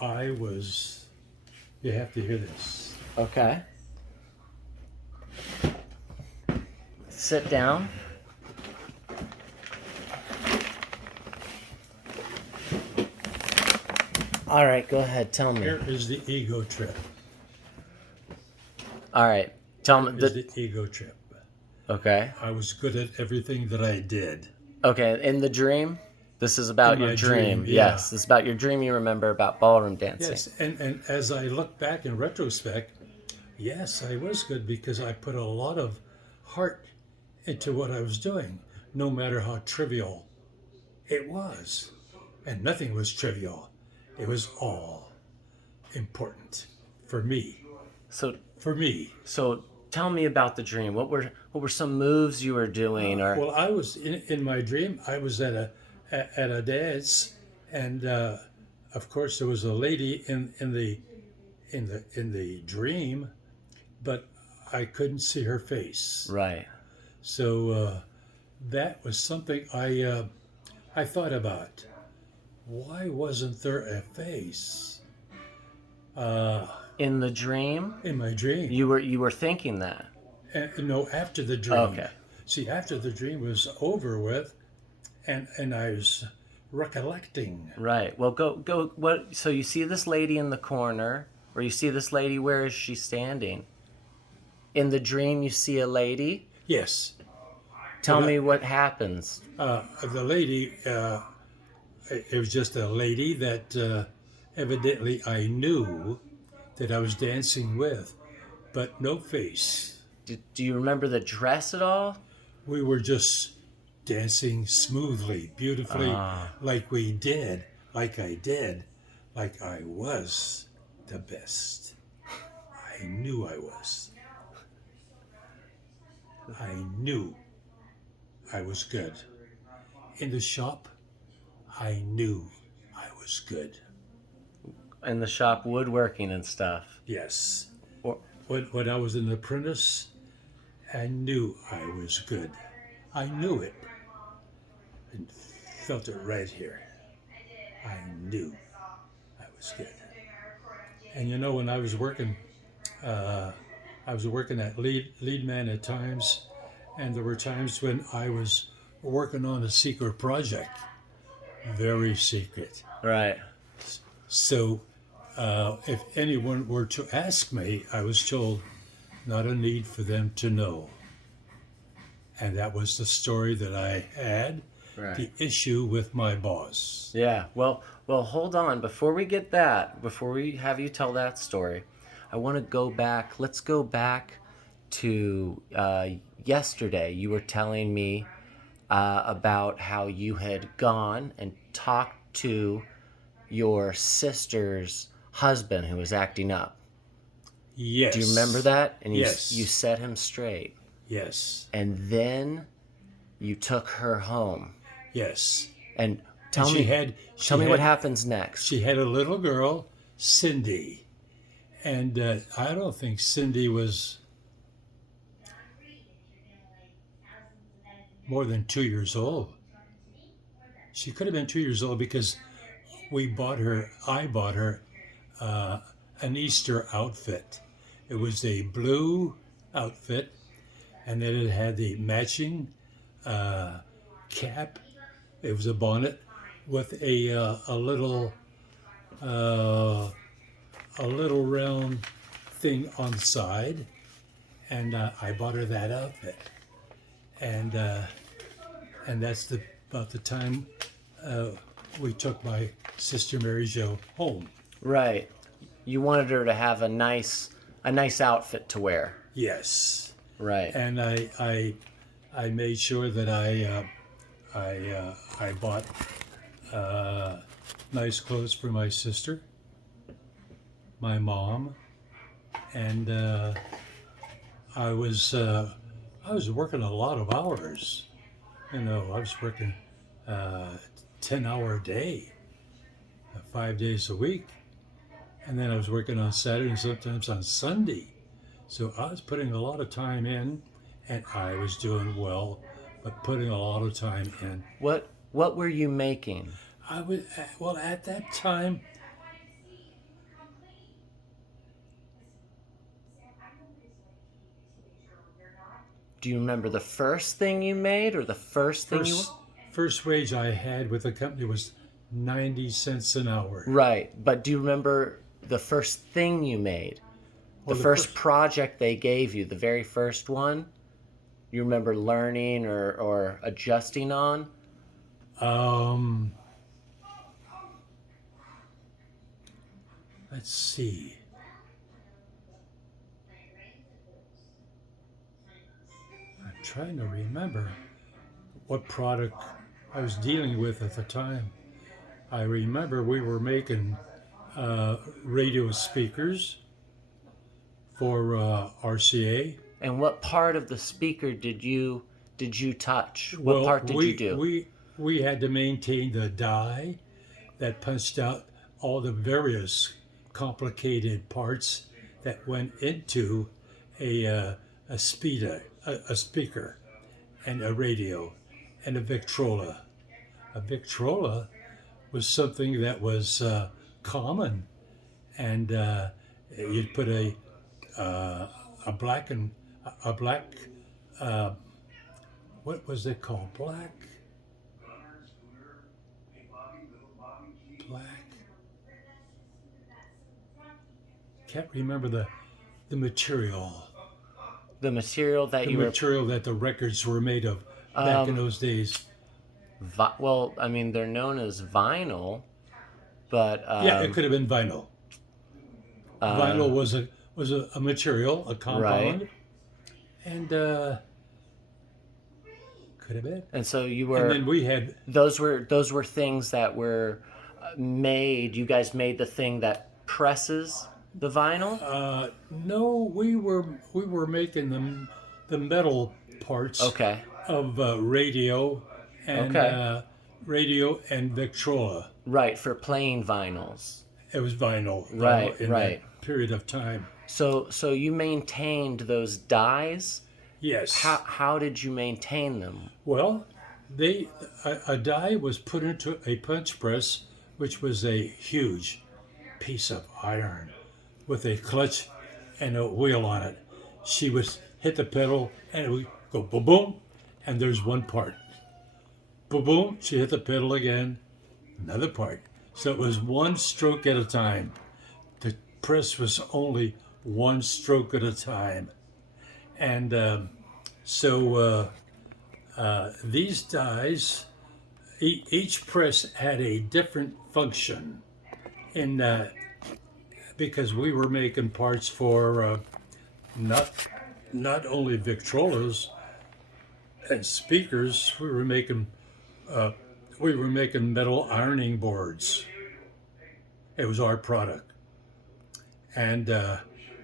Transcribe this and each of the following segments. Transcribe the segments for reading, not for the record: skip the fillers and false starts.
I was. You have to hear this. Okay. Sit down. All right, go ahead. Tell me. Here is the ego trip. All right, tell me. Is the ego trip. Okay. I was good at everything that I did. Okay, in the dream? This is about In your my dream. dream, yeah. Yes, this is about your dream you remember about ballroom dancing. Yes, and as I look back in retrospect, yes, I was good because I put a lot of heart into what I was doing, no matter how trivial it was. And nothing was trivial. It was all important for me. So For me. so tell me about the dream. What were some moves you were doing or Well, I was in my dream. I was at a dance, and of course there was a lady in the dream, but I couldn't see her face. right. So that was something I thought about. Why wasn't there a face In the dream, in my dream? you were thinking that. And, no, after the dream. Okay. See, after the dream was over with, and I was recollecting. Right. Well, go. What? So you see this lady in the corner, or you see this lady. Where is she standing? In the dream, you see a lady. Yes, Tell Well, me what happens. the lady. It was just a lady that evidently I knew that I was dancing with, but no face. Do you remember the dress at all? We were just dancing smoothly, beautifully, like we did, like I did, like I was the best. I knew I was. I knew I was good. In the shop, I knew I was good. In the shop, woodworking and stuff. Yes. Or, When I was an apprentice, I knew I was good. I knew it and felt it right here. I knew I was good. And you know, when I was working at lead man at times, and there were times when I was working on a secret project, very secret. right. So, if anyone were to ask me, I was told, not a need for them to know. And that was the story that I had, Right. the issue with my boss. Yeah. Well. Hold on. Before we get that, before we have you tell that story, I want to go back. Let's go back to yesterday. You were telling me about how you had gone and talked to your sister's husband who was acting up. Yes. Do you remember that? And Yes. you set him straight. Yes. And then you took her home. Yes. And tell She me had. tell me what happens next. She had a little girl, Cindy, and I don't think Cindy was more than 2 years old. She could have been 2 years old because I bought her an Easter outfit. It was a blue outfit, and then it had the matching cap. It was a bonnet with a little round thing on the side, and I bought her that outfit, and that's about the time we took my sister Mary Jo home. Right. You wanted her to have a nice outfit to wear. Yes, Right. and I made sure that I bought nice clothes for my sister, my mom, and I was working a lot of hours. You know, I was working 10-hour a day, 5 days a week, and then I was working on Saturday and sometimes on Sunday. So I was putting a lot of time in, and I was doing well, but putting a lot of time in. What were you making? I was well at that time. Do you remember the first thing you made or the first thing First wage I had with the company was 90 cents an hour. Right, but do you remember the first thing you made? The Well, first project they gave you, the very first one? You remember learning or adjusting on? Um, let's see. I'm trying to remember what product I was dealing with at the time. I remember we were making radio speakers for RCA. And what part of the speaker did you touch? What part did you do? We had to maintain the die that punched out all the various complicated parts that went into a speaker and a radio and a Victrola. A Victrola was something that was common, and you'd put a black what was it called? Black. Can't remember the material. The material that The you were material that the records were made of back in those days. well, I mean, they're known as vinyl, but Yeah, it could have been vinyl. Vinyl was a material, a compound, right. and could have been. And so you And were then we had those were things that were made. You guys made the thing that presses the vinyl. no, we were making the metal parts Okay. of radio and Okay. radio and Victrola. Right, for playing vinyls. It was vinyl, Right, in right. that period of time. So you maintained those dies. Yes. How did you maintain them? Well, a die was put into a punch press, which was a huge piece of iron with a clutch and a wheel on it. She would hit the pedal and it would go boom boom, and there's one part. Boom boom, she hit the pedal again, another part. So it was one stroke at a time. The press was only one stroke at a time. And these dies, each press had a different function in that, because we were making parts for not only Victrolas and speakers, we were making metal ironing boards. It was our product, and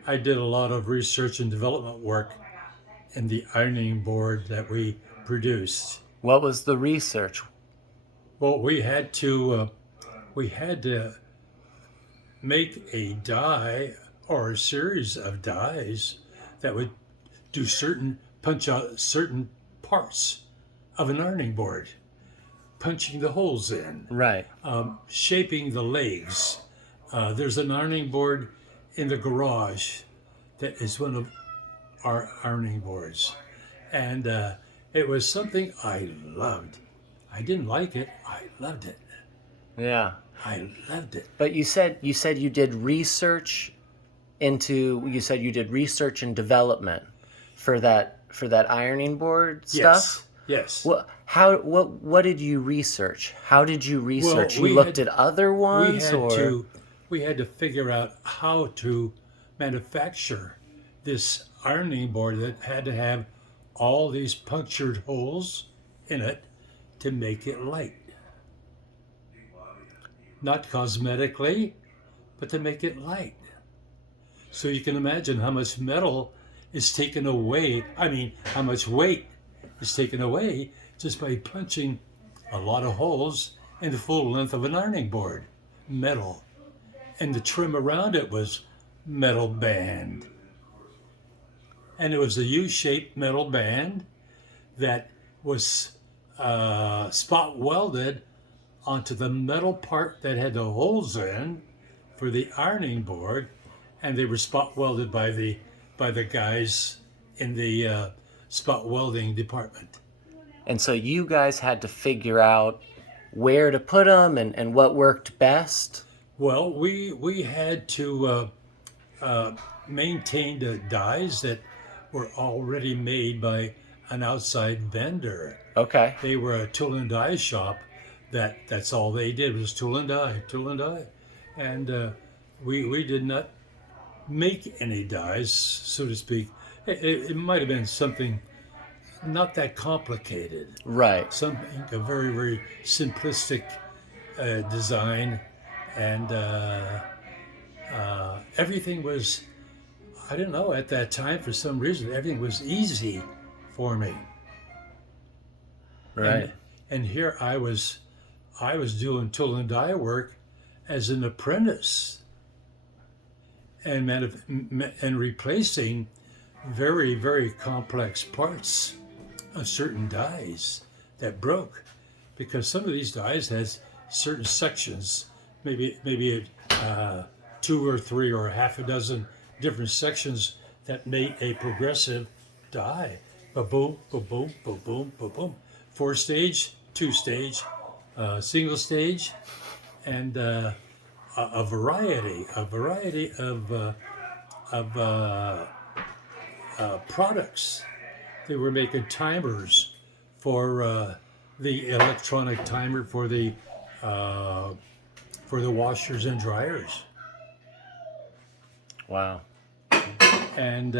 I did a lot of research and development work in the ironing board that we produced. What was the research? Well, we had to make a die or a series of dies that would punch out certain parts of an ironing board, punching the holes in, Right. shaping the legs. There's an ironing board in the garage that is one of our ironing boards, and it was something I loved. I didn't like it. I loved it. Yeah. I loved it. But you said you did research and development for that ironing board stuff. Yes. What did you research? How did you research? Well, you looked at other ones, we had to figure out how to manufacture this ironing board that had to have all these punctured holes in it to make it light. Not cosmetically, but to make it light. So you can imagine how much metal is taken away. How much weight is taken away just by punching a lot of holes in the full length of an ironing board. Metal. And the trim around it was metal band. And it was a U-shaped metal band that was spot welded onto the metal part that had the holes in for the ironing board, and they were spot welded by the guys in the spot welding department. And so you guys had to figure out where to put them and what worked best. Well, we had to maintain the dies that were already made by an outside vendor. Okay. They were a tool and die shop. That's all they did was tool and die, and we did not make any dies, so to speak. It might have been something not that complicated, Right. something a very very simplistic design, and everything was, I don't know, at that time for some reason everything was easy for me. Right. And here I was doing tool and die work as an apprentice, and replacing very very complex parts of certain dies that broke, because some of these dies has certain sections, maybe 2 or 3 or half a dozen different sections that made a progressive die. Ba boom, ba boom, ba boom, ba boom. 4 stage, 2 stage, single stage, and a variety of products. They were making timers for the electronic timer for the washers and dryers, Wow. and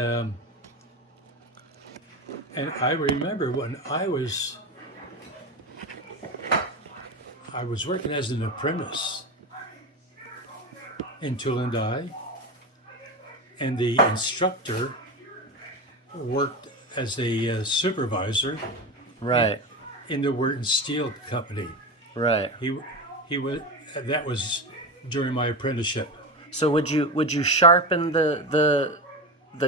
I remember when I was working as an apprentice in tool and die, and the instructor worked as a supervisor Right. in the Wharton Steel Company. Right. He was, that was during my apprenticeship. So would you sharpen the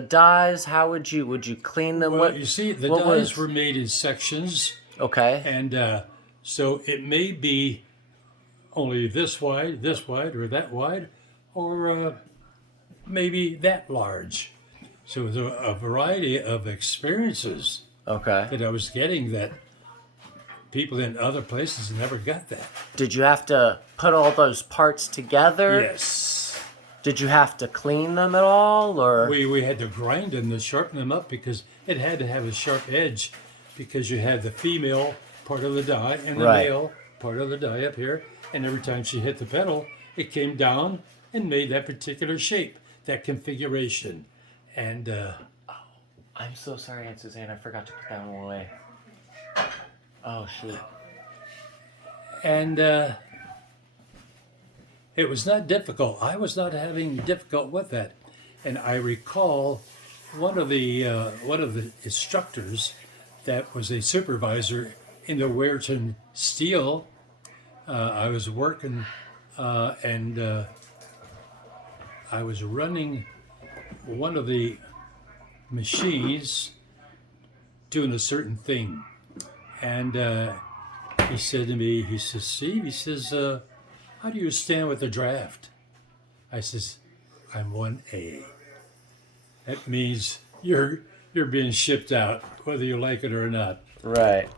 dies? How would you clean them? Well, you see, the what dies was- were made in sections, Okay. and so it may be only this wide, or that wide, or maybe that large. So there were a variety of experiences Okay. that I was getting that people in other places never got that. Did you have to put all those parts together? Yes. Did you have to clean them at all, or? We had to grind them to sharpen them up, because it had to have a sharp edge, because you had the female part of the die and the Right. male part of the die up here, and every time she hit the pedal, it came down and made that particular shape, that configuration. And I'm so sorry, Aunt Suzanne. I forgot to put that one away. Oh shoot. and it was not difficult. I was not having difficult with that. And I recall one of the instructors that was a supervisor in the Wharton Steel. I was working, and I was running one of the machines doing a certain thing. And he said to me, he says, Steve, he says, how do you stand with the draft? I says, I'm 1A. That means you're being shipped out, whether you like it or not. Right.